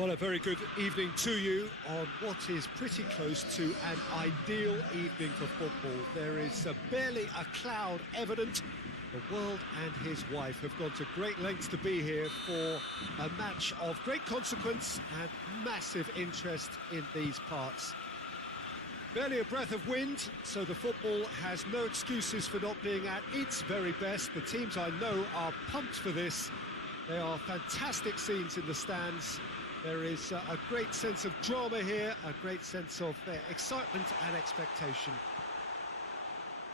Well, a very good evening to you on what is pretty close to an ideal evening for football. There is barely a cloud evident. The world and his wife have gone to great lengths to be here for a match of great consequence and massive interest in these parts. Barely a breath of wind, so the football has no excuses for not being at its very best. The teams I know are pumped for this. There are fantastic scenes in the stands. There is a great sense of drama here, a great sense of excitement and expectation.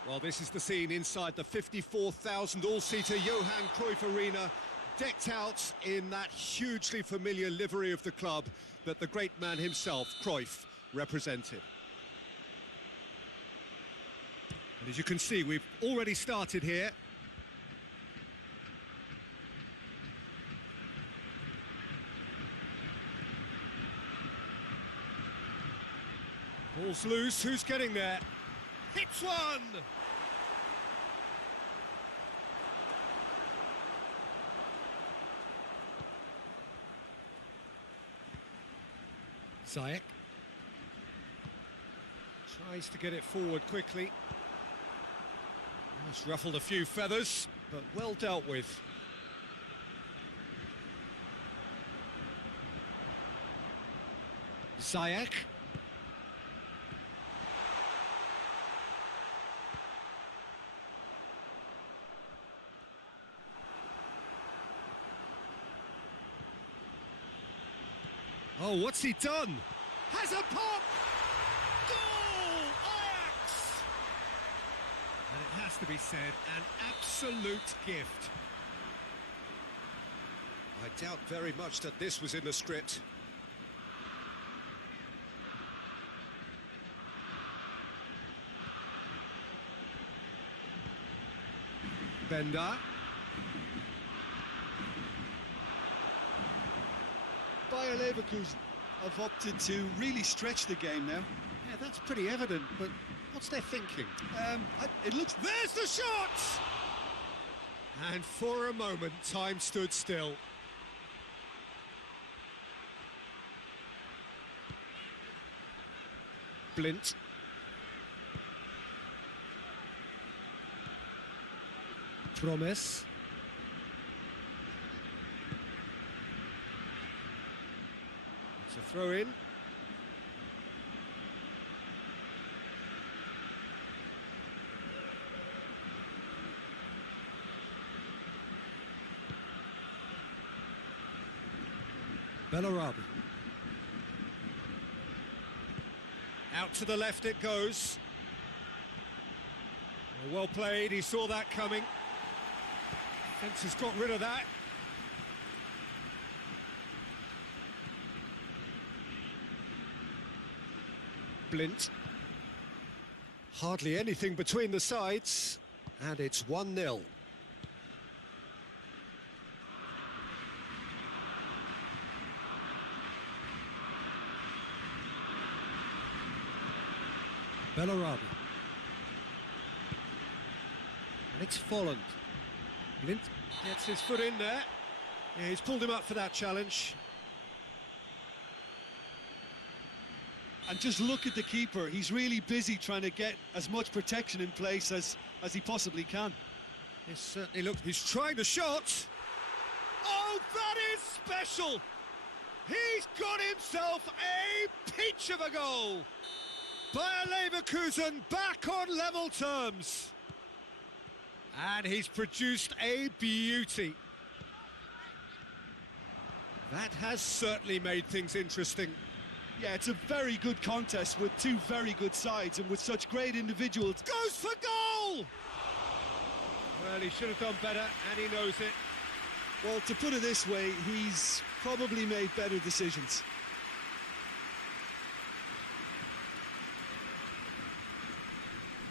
Well, this is the scene inside the 54,000 all-seater Johan Cruyff Arena, decked out in that hugely familiar livery of the club that the great man himself, Cruyff, represented. And as you can see, we've already started here. Ball's loose, who's getting there? Hits one! Ziyech tries to get it forward quickly. That's ruffled a few feathers, but well dealt with. Ziyech. Oh, what's he done? Has a pop! Goal! Ajax! And it has to be said, an absolute gift. I doubt very much that this was in the script. Bender. Bayer Leverkusen have opted to really stretch the game now. Yeah, that's pretty evident, but what's their thinking? It looks... There's the shot! And for a moment, time stood still. Blint. Promes. It's a throw in. Bellarabi. Out to the left it goes. Well played, he saw that coming. Fence has got rid of that. Blint. Hardly anything between the sides, and it's 1-0. Bellarabi. And it's Folland. Blint gets his foot in there. Yeah, he's pulled him up for that challenge. And just look at the keeper. He's really busy trying to get as much protection in place as he possibly can. This certainly looks... He's trying the shot. Oh, that is special! He's got himself a peach of a goal! Bayer Leverkusen back on level terms. And he's produced a beauty. That has certainly made things interesting. Yeah, it's a very good contest with two very good sides and with such great individuals. Goes for goal! Well, he should have done better, and he knows it. Well, to put it this way, he's probably made better decisions.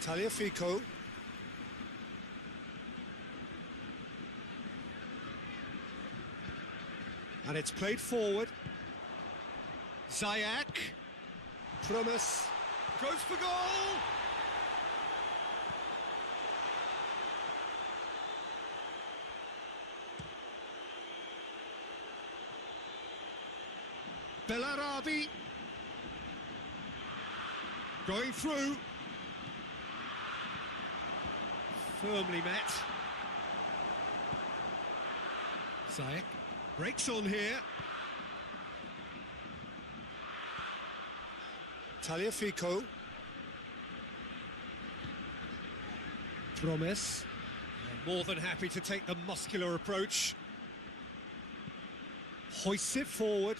Tagliafico. And it's played forward. Ziyech. Promes. Goes for goal! Bellarabi. Going through. Firmly met. Ziyech breaks on here. Tagliafico. Promes. More than happy to take the muscular approach. Hoists it forward.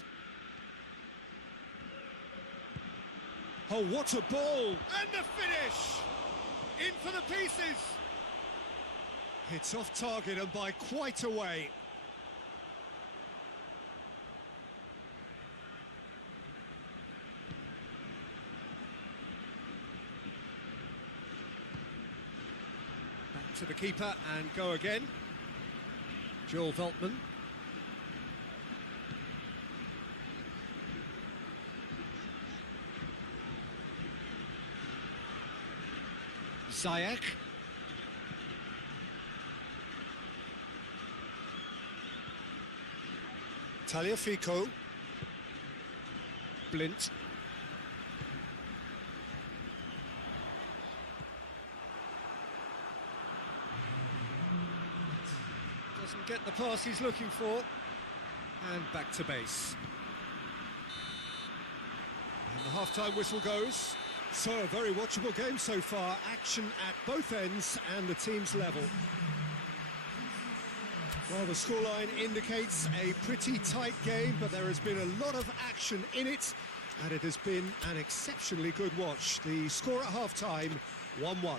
Oh, what a ball! And the finish! In for the pieces! It's off target and by quite a way. Back to the keeper and go again. Joel Veltman. Ziyech. Tagliafico. Blint. Doesn't get the pass he's looking for. And back to base. And the half-time whistle goes. So, a very watchable game so far. Action at both ends and the team's level. Well, the scoreline indicates a pretty tight game, but there has been a lot of action in it, and it has been an exceptionally good watch. The score at half-time, 1-1.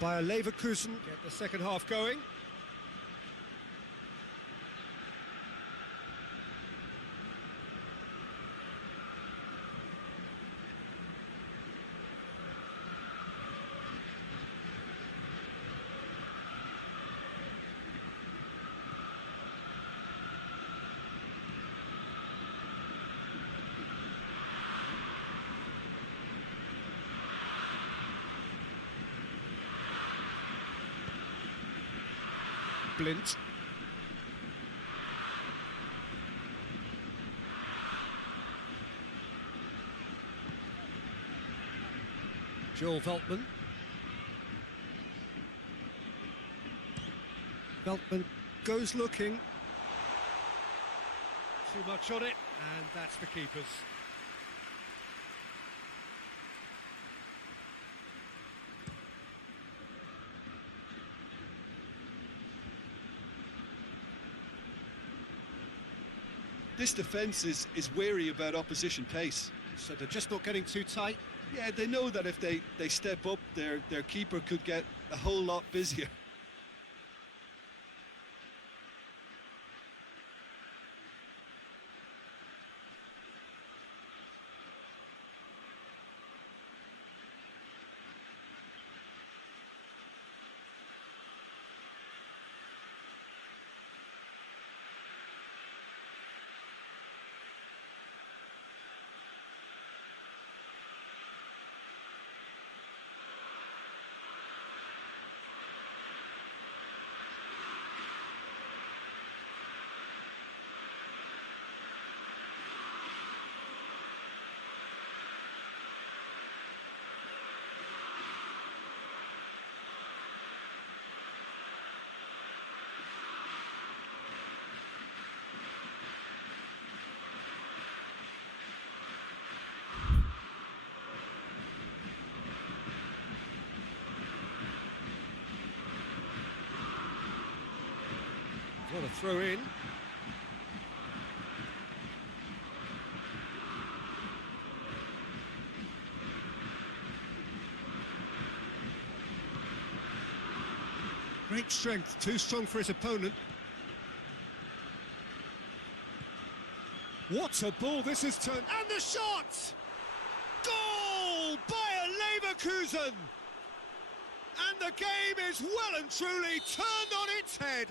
Bayer Leverkusen get the second half going. Blint. Joel Veltman. Veltman goes looking. Too much on it, and that's the keeper's. This defence is wary about opposition pace. So they're just not getting too tight. Yeah, they know that if they step up, their keeper could get a whole lot busier. What a throw in. Great strength, too strong for his opponent. What a ball this has turned. And the shot! Goal! Bayer Leverkusen! And the game is well and truly turned on its head.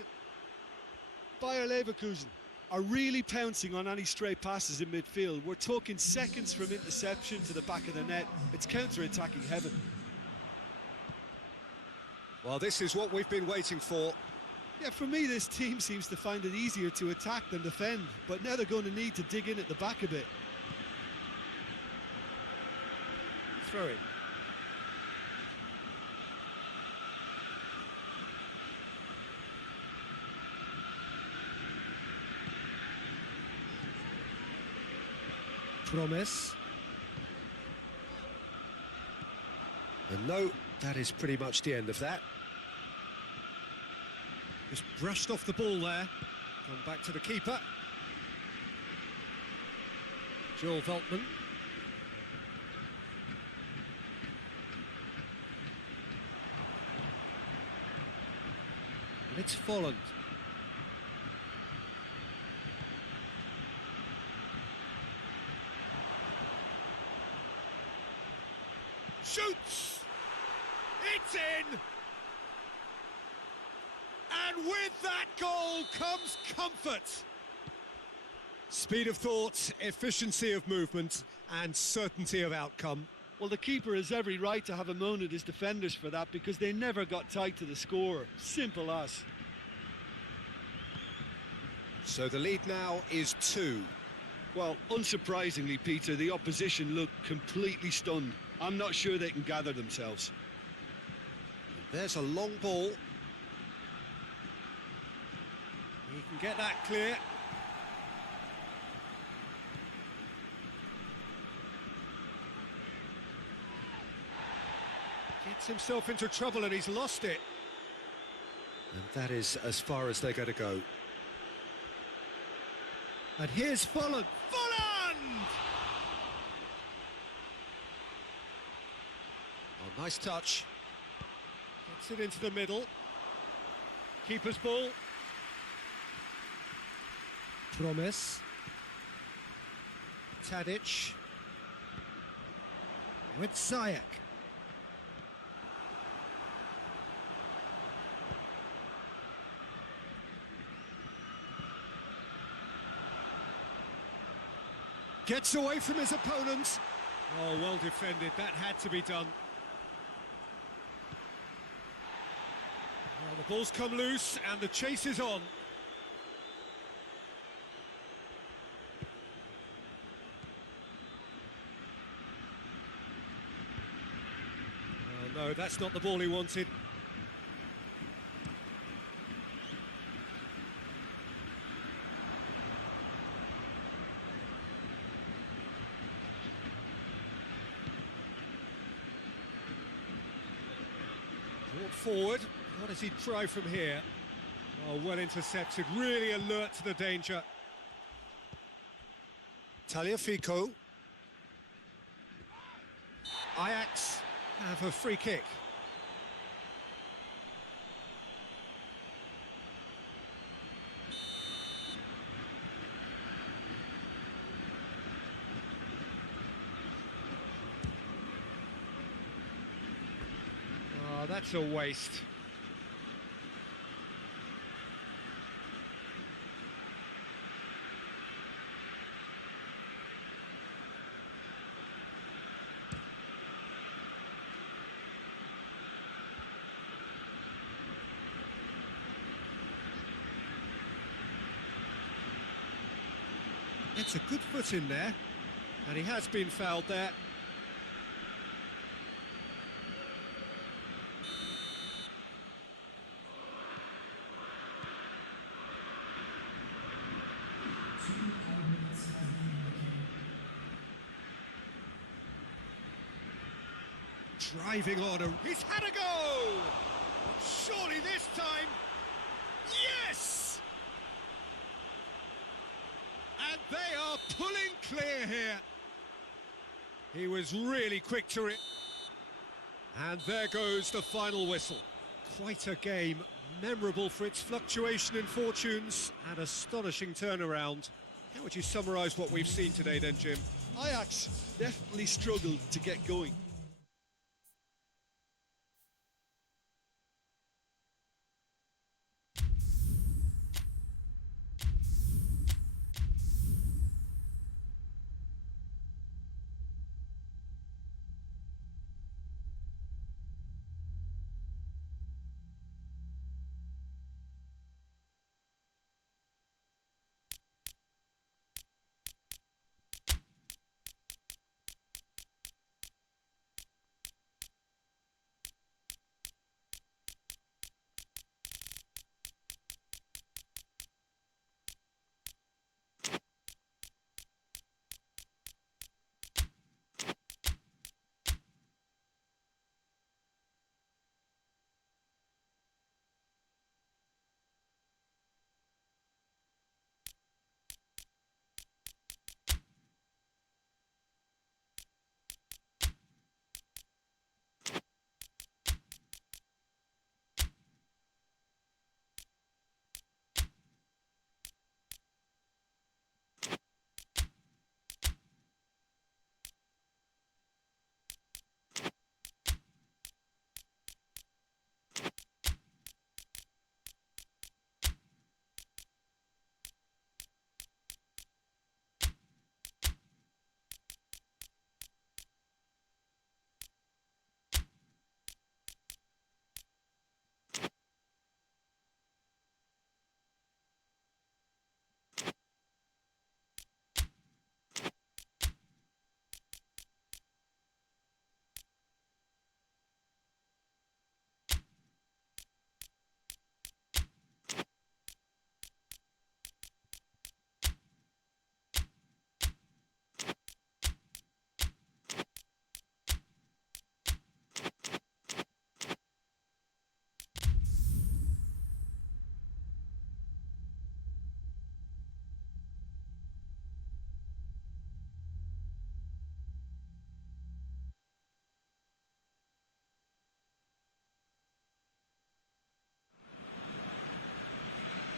Bayer Leverkusen are really pouncing on any stray passes in midfield. We're talking seconds from interception to the back of the net. It's counter-attacking heaven. Well, this is what we've been waiting for. Yeah, for me, this team seems to find it easier to attack than defend, but now they're going to need to dig in at the back a bit. Throw it. Promise. And no, that is pretty much the end of that. Just brushed off the ball there. Come back to the keeper. Joel Veltman. And it's Folland. Shoots! It's in! And with that goal comes comfort. Speed of thought, efficiency of movement, and certainty of outcome. Well, the keeper has every right to have a moan at his defenders for that because they never got tight to the scorer. Simple as. So the lead now is 2. Well, unsurprisingly, Peter, the opposition look completely stunned. I'm not sure they can gather themselves. And there's a long ball. He can get that clear. Gets himself into trouble and he's lost it. And that is as far as they're going to go. And here's Folland. Folland! Oh, nice touch. Gets it into the middle. Keeper's ball. Promise. Tadic. With Ziyech. Gets away from his opponent. Oh, well defended. That had to be done. Well, the ball's come loose and the chase is on. Oh, no, that's not the ball he wanted. Brought forward. What does he try from here? Oh, well intercepted. Really alert to the danger. Tagliafico. Ajax have a free kick. Oh, that's a waste. It's a good foot in there, and he has been fouled there. Driving on, he's had a go! But surely this time, yes! And they are pulling clear here. He was really quick to it. And there goes the final whistle. Quite a game, memorable for its fluctuation in fortunes and astonishing turnaround. How would you summarise what we've seen today then, Jim? Ajax definitely struggled to get going.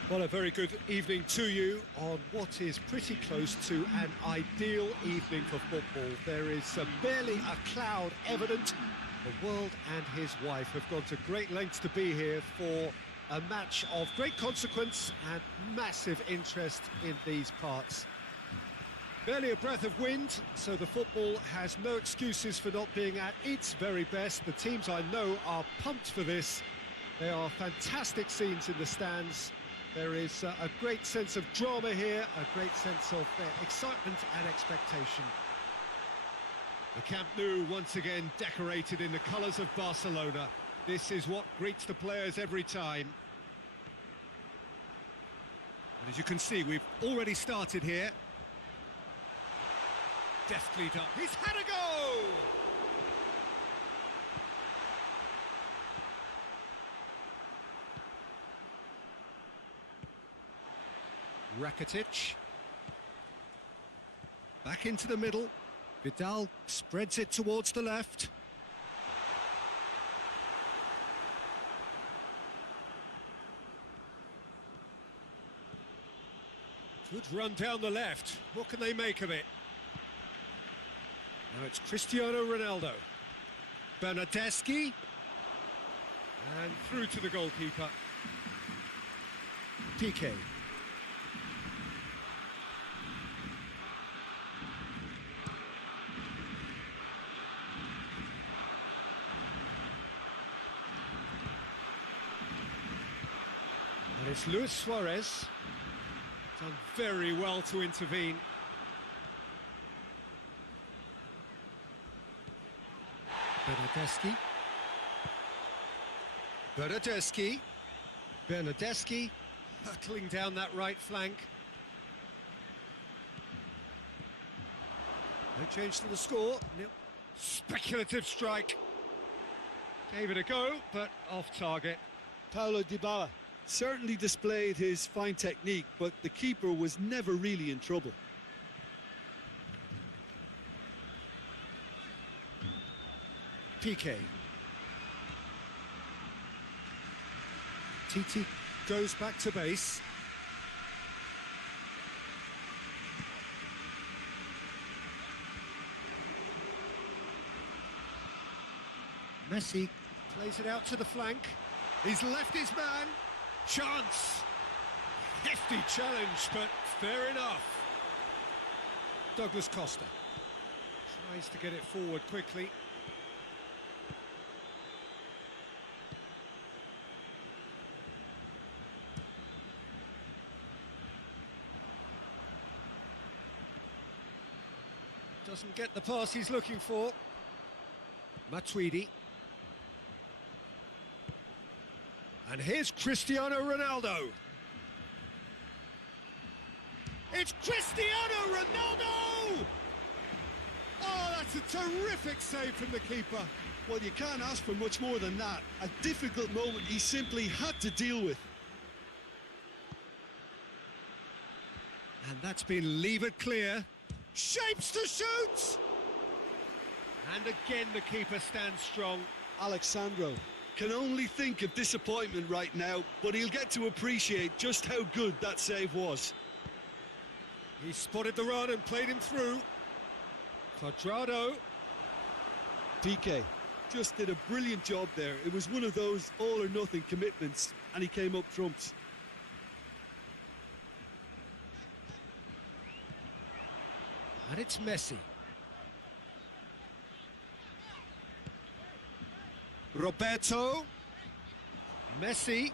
Well, a very good evening to you on what is pretty close to an ideal evening for football. There is barely a cloud evident. The world and his wife have gone to great lengths to be here for a match of great consequence and massive interest in these parts. Barely a breath of wind, so the football has no excuses for not being at its very best. The teams I know are pumped for this. There are fantastic scenes in the stands. There is a great sense of drama here, a great sense of excitement and expectation. The Camp Nou once again decorated in the colours of Barcelona. This is what greets the players every time. And as you can see, we've already started here. Deftly done. He's had a go! Rakitic. Back into the middle. Vidal spreads it towards the left. Good run down the left. What can they make of it? Now it's Cristiano Ronaldo. Bernardeschi. And through to the goalkeeper. Piqué. And it's Luis Suarez. Done very well to intervene. Bernardeschi. Bernardeschi. Bernardeschi hurtling down that right flank. No change to the score. Nil. Speculative strike. Gave it a go, but off target. Paulo Dybala certainly displayed his fine technique, but the keeper was never really in trouble. Piqué. Titi goes back to base. Messi plays it out to the flank. He's left his man. Chance. Hefty challenge, but fair enough. Douglas Costa tries to get it forward quickly. Doesn't get the pass he's looking for. Matuidi. And here's Cristiano Ronaldo. It's Cristiano Ronaldo! Oh, that's a terrific save from the keeper. Well, you can't ask for much more than that. A difficult moment he simply had to deal with. And that's been levered clear. Shapes to shoot! And again the keeper stands strong. Alexandro can only think of disappointment right now, but he'll get to appreciate just how good that save was. He spotted the run and played him through. Cuadrado. Piqué just did a brilliant job there. It was one of those all-or-nothing commitments, and he came up trumps. And it's Messi. Roberto. Messi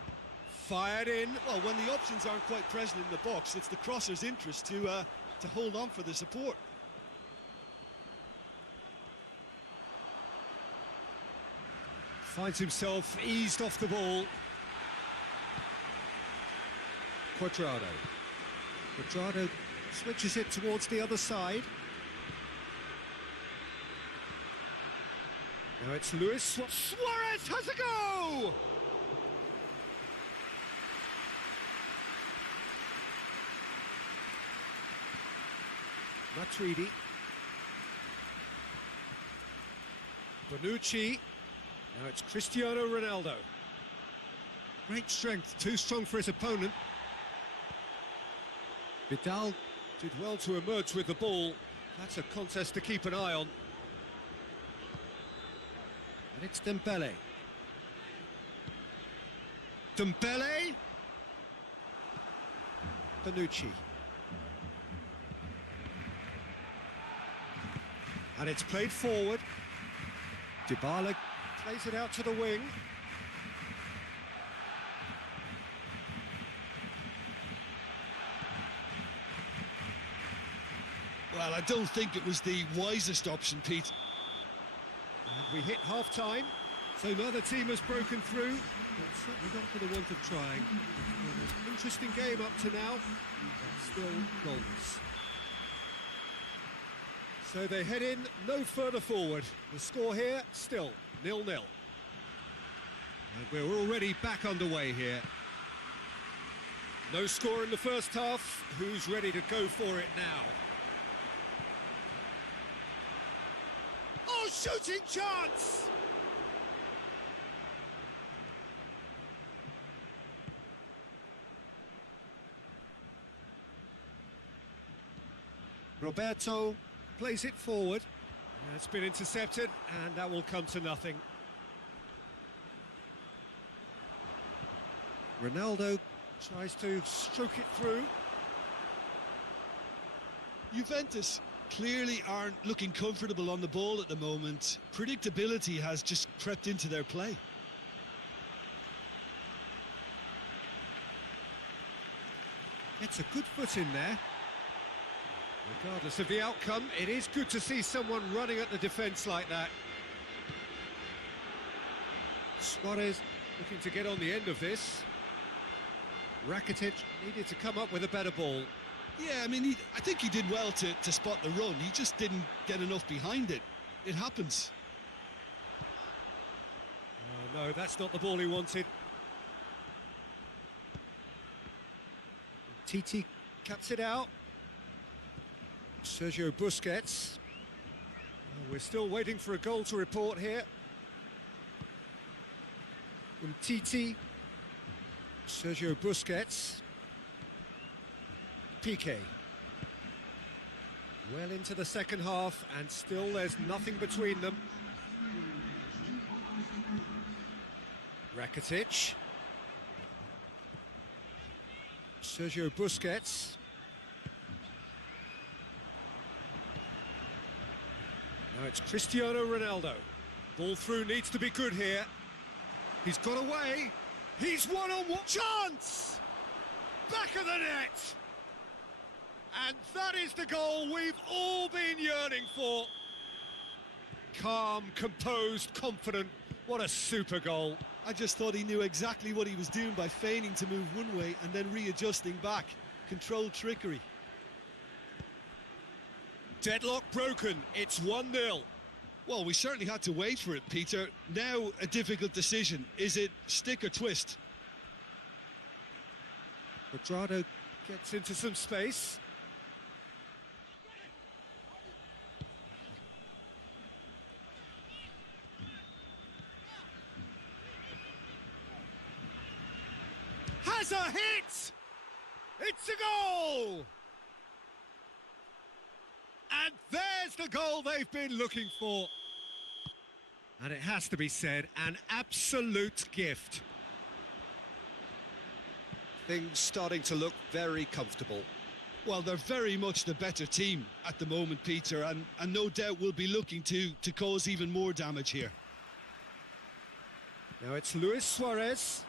fired in. Well, when the options aren't quite present in the box, it's the crosser's interest to hold on for the support. Finds himself eased off the ball. Cuadrado. Cuadrado switches it towards the other side. Now it's Luis Suarez has a go! Matuidi. Bonucci. Now it's Cristiano Ronaldo. Great strength, too strong for his opponent. Vidal did well to emerge with the ball. That's a contest to keep an eye on. And it's Dembele. Dembele. Bonucci. And it's played forward. Dybala plays it out to the wing. Well, I don't think it was the wisest option, Pete. And we hit half-time, so neither team has broken through, but certainly not for the want of trying. It's been an interesting game up to now, but still goals. So they head in no further forward. The score here, still 0-0. And we're already back underway here. No score in the first half. Who's ready to go for it now? shooting chance! Roberto plays it forward. It's been intercepted, and that will come to nothing. Ronaldo tries to stroke it through. Juventus clearly aren't looking comfortable on the ball at the moment. Predictability has just crept into their play. Gets a good foot in there. Regardless of the outcome, it is good to see someone running at the defence like that. Suarez looking to get on the end of this. Rakitic needed to come up with a better ball. Yeah, I mean, I think he did well to spot the run. He just didn't get enough behind it. It happens. Oh, no, that's not the ball he wanted. Titi cuts it out. Sergio Busquets. Oh, we're still waiting for a goal to report here. Titi. Sergio Busquets. Piqué. Well into the second half, and still there's nothing between them. Rakitic. Sergio Busquets. Now it's Cristiano Ronaldo. Ball through needs to be good here. He's got away. He's one-on-one. Chance! Back of the net! And that is the goal we've all been yearning for. Calm, composed, confident. What a super goal. I just thought he knew exactly what he was doing by feigning to move one way and then readjusting back. Controlled trickery. Deadlock broken. It's 1-0. Well, we certainly had to wait for it, Peter. Now a difficult decision. Is it stick or twist? Cuadrado gets into some space. Has a hit! It's a goal! And there's the goal they've been looking for. And it has to be said, an absolute gift. Things starting to look very comfortable. Well, they're very much the better team at the moment, Peter, and no doubt will be looking to cause even more damage here. Now it's Luis Suarez.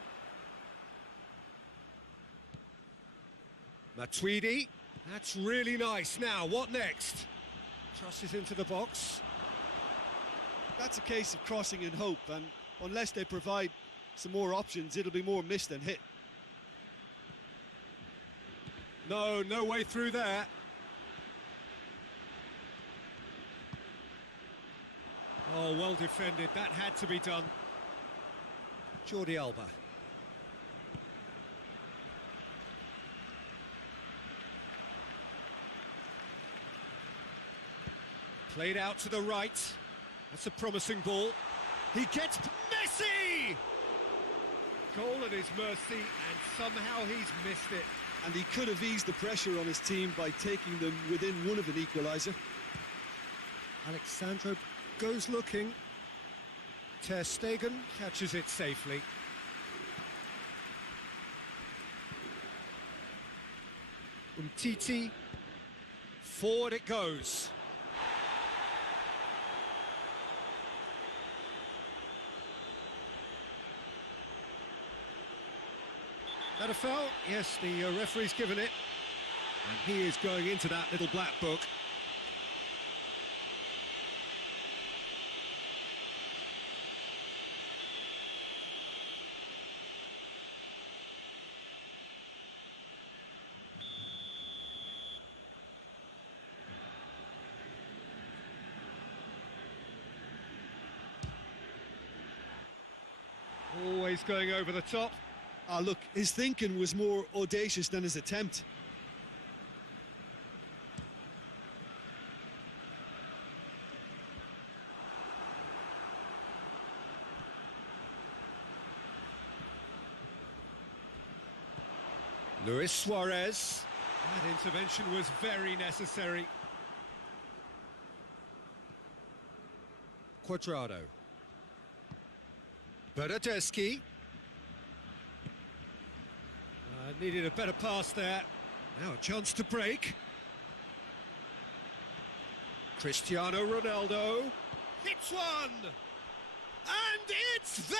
Matuidi. That's really nice. Now, what next? Crosses into the box. That's a case of crossing in hope, and unless they provide some more options, it'll be more miss than hit. No way through there. Oh, well defended. That had to be done. Jordi Alba. Played out to the right. That's a promising ball. He gets Messi! Goal at his mercy, and somehow he's missed it. And he could have eased the pressure on his team by taking them within one of an equaliser. Alex Sandro goes looking. Ter Stegen catches it safely. Titi. Forward it goes. That a foul? Yes, the referee's given it. And he is going into that little black book. Always going over the top. Ah, look, his thinking was more audacious than his attempt. Luis Suarez. That intervention was very necessary. Cuadrado. Bernardeschi. Needed a better pass there. Now a chance to break. Cristiano Ronaldo. Hits one! And it's there!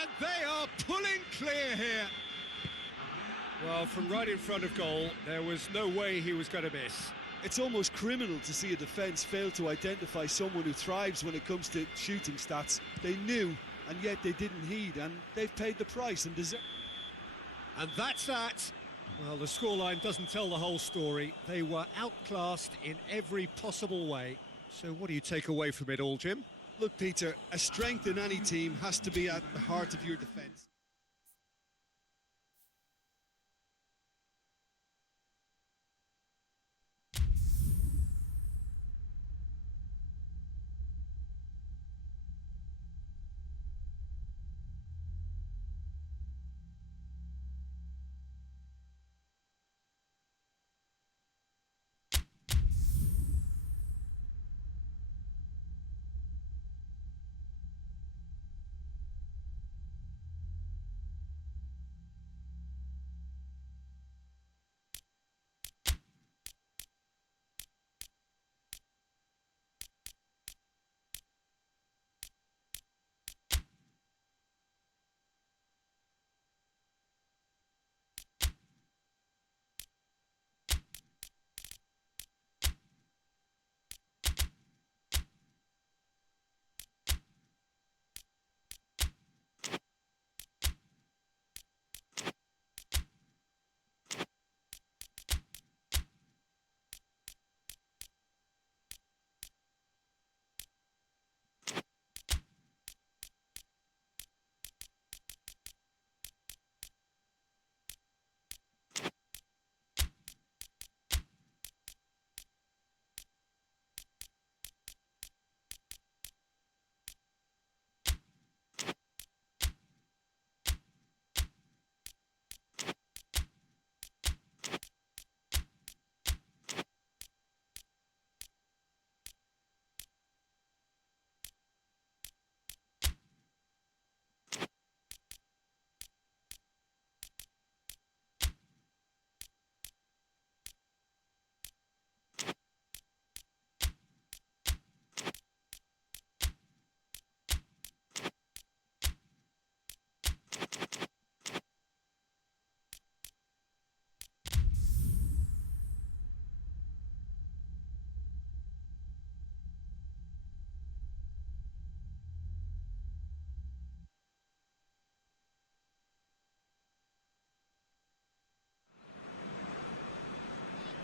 And they are pulling clear here. Well, from right in front of goal, there was no way he was going to miss. It's almost criminal to see a defence fail to identify someone who thrives when it comes to shooting stats. They knew, and yet they didn't heed, and they've paid the price and deserve. And that's that. Well, the scoreline doesn't tell the whole story. They were outclassed in every possible way. So what do you take away from it all, Jim? Look, Peter, a strength in any team has to be at the heart of your defence.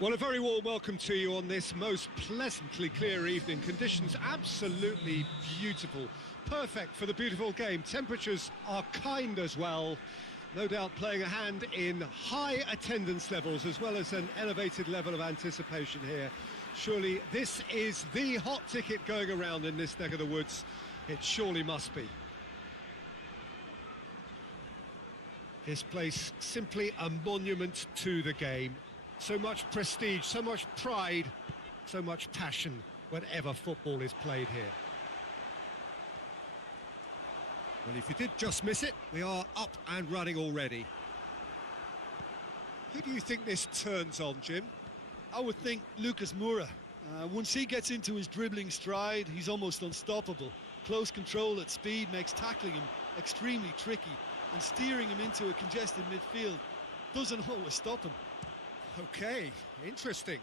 Well, a very warm welcome to you on this most pleasantly clear evening. Conditions absolutely beautiful. Perfect for the beautiful game. Temperatures are kind as well. No doubt playing a hand in high attendance levels as well as an elevated level of anticipation here. Surely this is the hot ticket going around in this neck of the woods. It surely must be. This place simply a monument to the game. So much prestige, so much pride, so much passion whenever football is played here. Well, if you did just miss it, we are up and running already. Who do you think this turns on, Jim? I would think Lucas Moura. Once he gets into his dribbling stride, he's almost unstoppable. Close control at speed makes tackling him extremely tricky, and steering him into a congested midfield doesn't always stop him. Okay, interesting.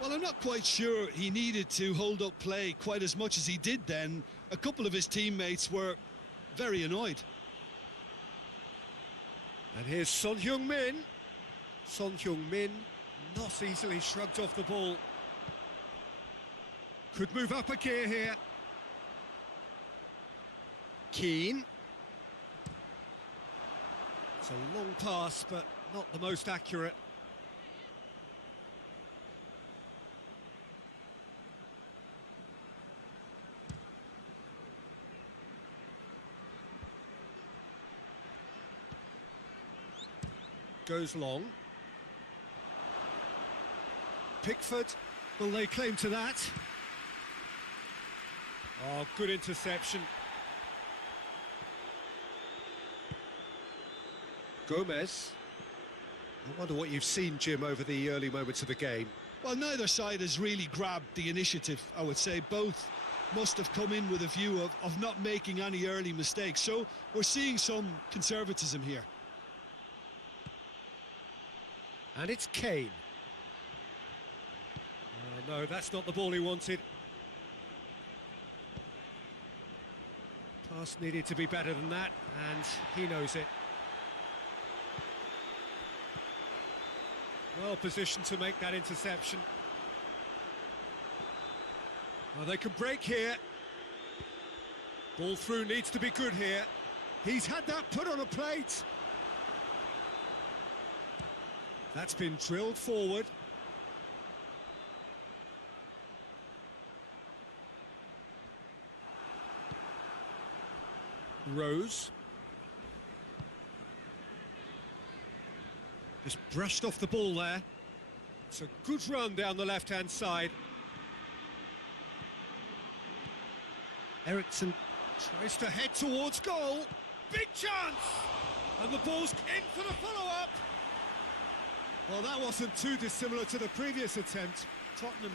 Well, I'm not quite sure he needed to hold up play quite as much as he did then. A couple of his teammates were very annoyed. And here's Son Heung-min. Son Heung-min not easily shrugged off the ball. Could move up a gear here. Keane. It's a long pass, but not the most accurate. goes long. Pickford, will they claim to that? Oh, good interception. Gomez. I wonder what you've seen, Jim, over the early moments of the game. Well, neither side has really grabbed the initiative, I would say. Both must have come in with a view of not making any early mistakes. So we're seeing some conservatism here. And it's Kane. Oh, no, that's not the ball he wanted. Pass needed to be better than that, and he knows it. Well positioned to make that interception. Well, they can break here. Ball through needs to be good here. He's had that put on a plate. That's been drilled forward. Rose. Just brushed off the ball there. It's a good run down the left-hand side. Ericsson tries to head towards goal. Big chance! And the ball's in for the follow-up. Well, that wasn't too dissimilar to the previous attempt. Tottenham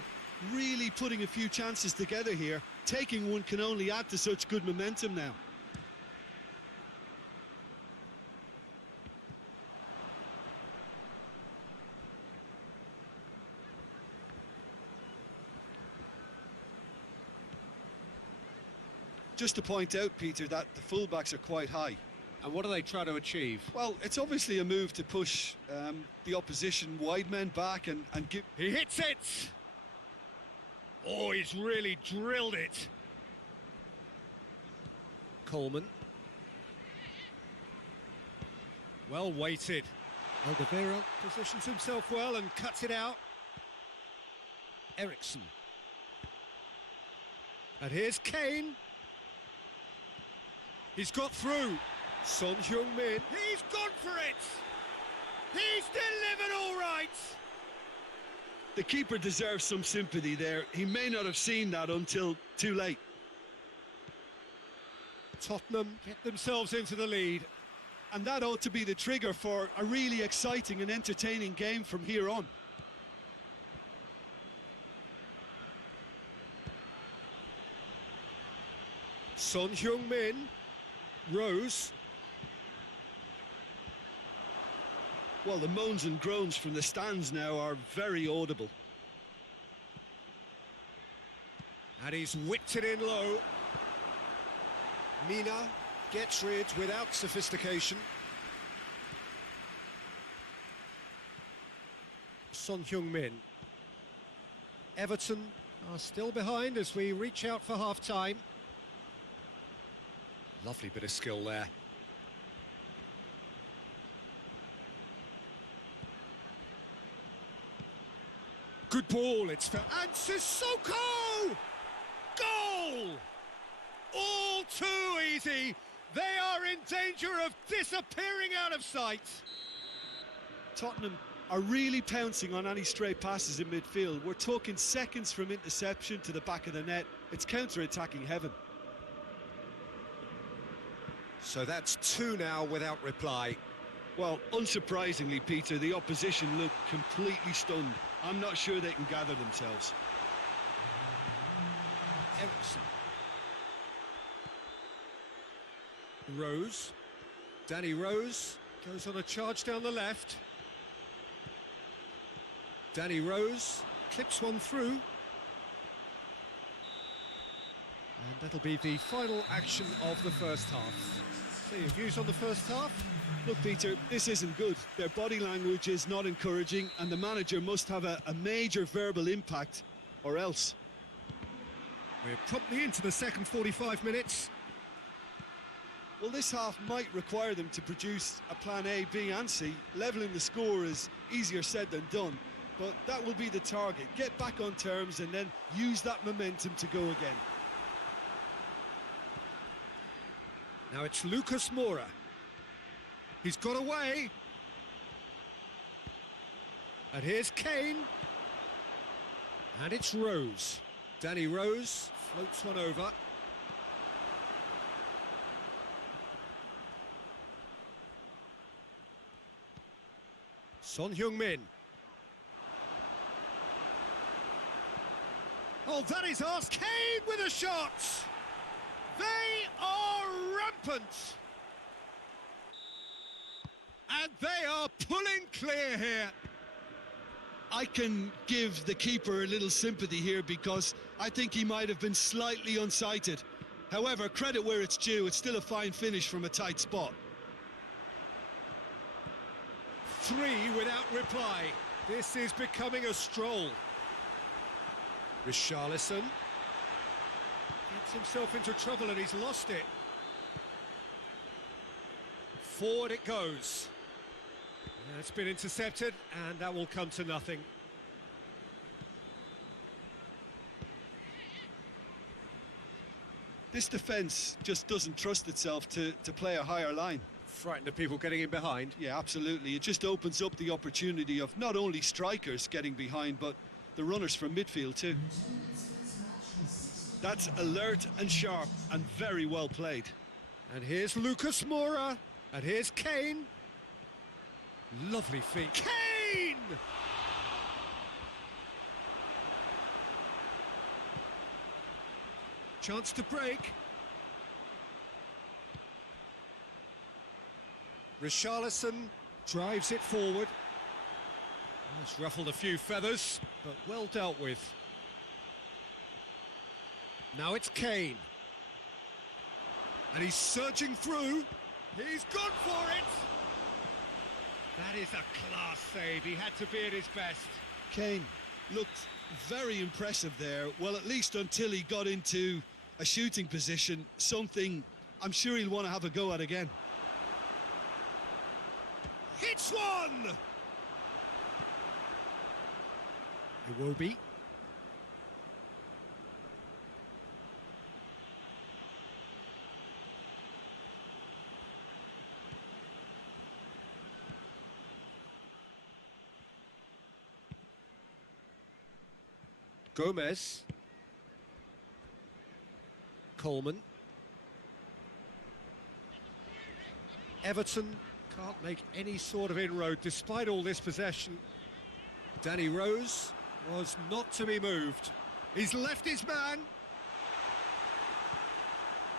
really putting a few chances together here. Taking one can only add to such good momentum now. Just to point out, Peter, that the fullbacks are quite high. And what do they try to achieve? Well, it's obviously a move to push the opposition wide men back and give... He hits it! Oh, he's really drilled it. Coleman. Well weighted. Alderweireld positions himself well and cuts it out. Ericsson. And here's Kane. He's got through. Son Heung-min. He's gone for it! He's delivered all right! The keeper deserves some sympathy there. He may not have seen that until too late. Tottenham get themselves into the lead. And that ought to be the trigger for a really exciting and entertaining game from here on. Son Heung-min. Rose. Well, the moans and groans from the stands now are very audible. And he's whipped it in low. Mina gets rid without sophistication. Son Heung-min. Everton are still behind as we reach out for half-time. Lovely bit of skill there. Good ball, it's for... And Sissoko! Goal! All too easy. They are in danger of disappearing out of sight. Tottenham are really pouncing on any stray passes in midfield. We're talking seconds from interception to the back of the net. It's counter-attacking heaven. So that's two now without reply. Well, unsurprisingly, Peter, the opposition look completely stunned. I'm not sure they can gather themselves. Ericsson. Rose. Danny Rose goes on a charge down the left. Danny Rose clips one through. And that'll be the final action of the first half. So your views on the first half? Look, Peter, this isn't good. Their body language is not encouraging, and the manager must have a major verbal impact, or else. We're promptly into the second 45 minutes. Well, this half might require them to produce a plan A, B and C. Levelling the score is easier said than done, but that will be the target. Get back on terms and then use that momentum to go again. Now it's Lucas Moura. He's got away. And here's Kane. And it's Rose. Danny Rose floats one over. Son Heung-min. Oh, that is ours. Kane with a shot. They are rampant. And they are pulling clear here. I can give the keeper a little sympathy here because I think he might have been slightly unsighted. However, credit where it's due, it's still a fine finish from a tight spot. 3 without reply. This is becoming a stroll. Richarlison gets himself into trouble and he's lost it. Forward it goes. It's been intercepted and that will come to nothing. This defence just doesn't trust itself to play a higher line. Frightened of people getting in behind. Yeah, absolutely. It just opens up the opportunity of not only strikers getting behind, but the runners from midfield too. That's alert and sharp and very well played. And here's Lucas Moura. And here's Kane. Lovely feet. Kane! Chance to break. Richarlison drives it forward. It's ruffled a few feathers, but well dealt with. Now it's Kane. And he's surging through. He's gone for it! That is a class save. He had to be at his best. Kane looked very impressive there. Well, at least until he got into a shooting position, something I'm sure he'll want to have a go at again. Hits one! Iwobi. Gomez. Coleman. Everton can't make any sort of inroad despite all this possession. Danny Rose was not to be moved. He's left his man.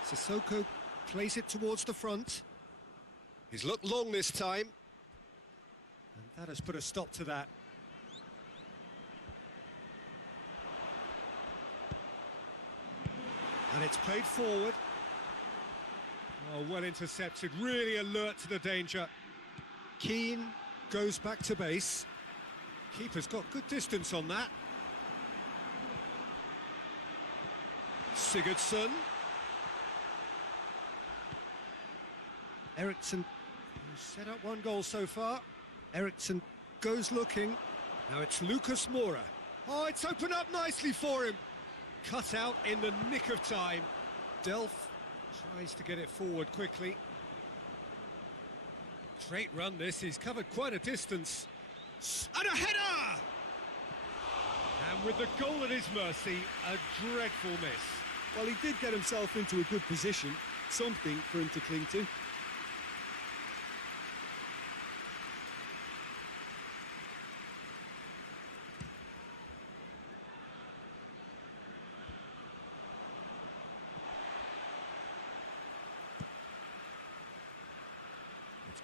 Sissoko plays it towards the front. He's looked long this time. And that has put a stop to that. And it's played forward. Oh, well intercepted, really alert to the danger. Keane goes back to base. Keeper's got good distance on that. Sigurdsson. Eriksson, who's set up one goal so far. Eriksson goes looking. Now it's Lucas Moura. Oh, it's opened up nicely for him. Cut out in the nick of time. Delph tries to get it forward quickly. Great run this, he's covered quite a distance. And a header! And with the goal at his mercy, a dreadful miss. Well, he did get himself into a good position, something for him to cling to.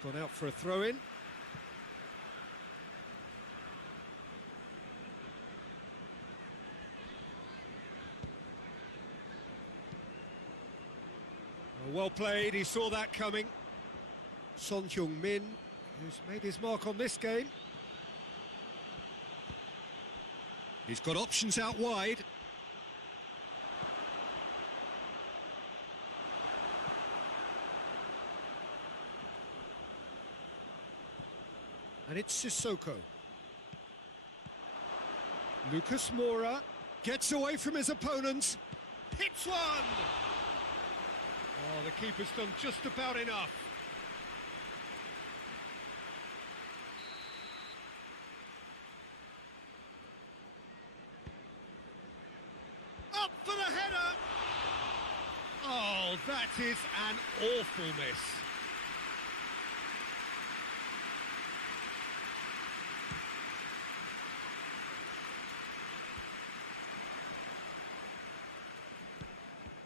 Gone out for a throw-in. Well played, he saw that coming. Son Heung-min, who's made his mark on this game. He's got options out wide. And it's Sissoko. Lucas Moura gets away from his opponents. Hits one! Oh, the keeper's done just about enough. Oh, that is an awful miss.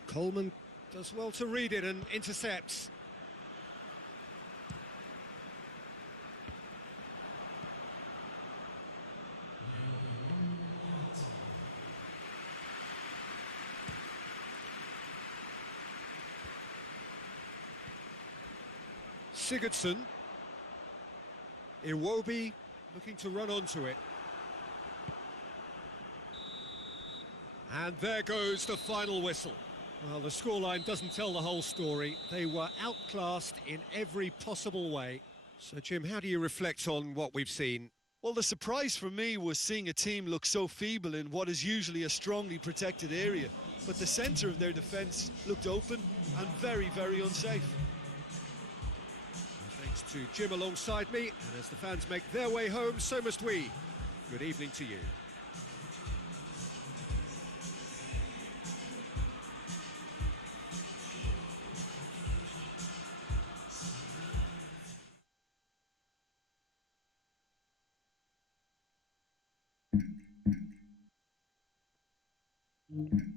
Coleman does well to read it and intercepts. Sigurdsson. Iwobi looking to run onto it. And there goes the final whistle. Well, the scoreline doesn't tell the whole story. They were outclassed in every possible way. So, Jim, how do you reflect on what we've seen? Well, the surprise for me was seeing a team look so feeble in what is usually a strongly protected area. But the centre of their defence looked open and very, very unsafe. Thanks to Jim alongside me, and as the fans make their way home, so must we. Good evening to you. Mm-hmm.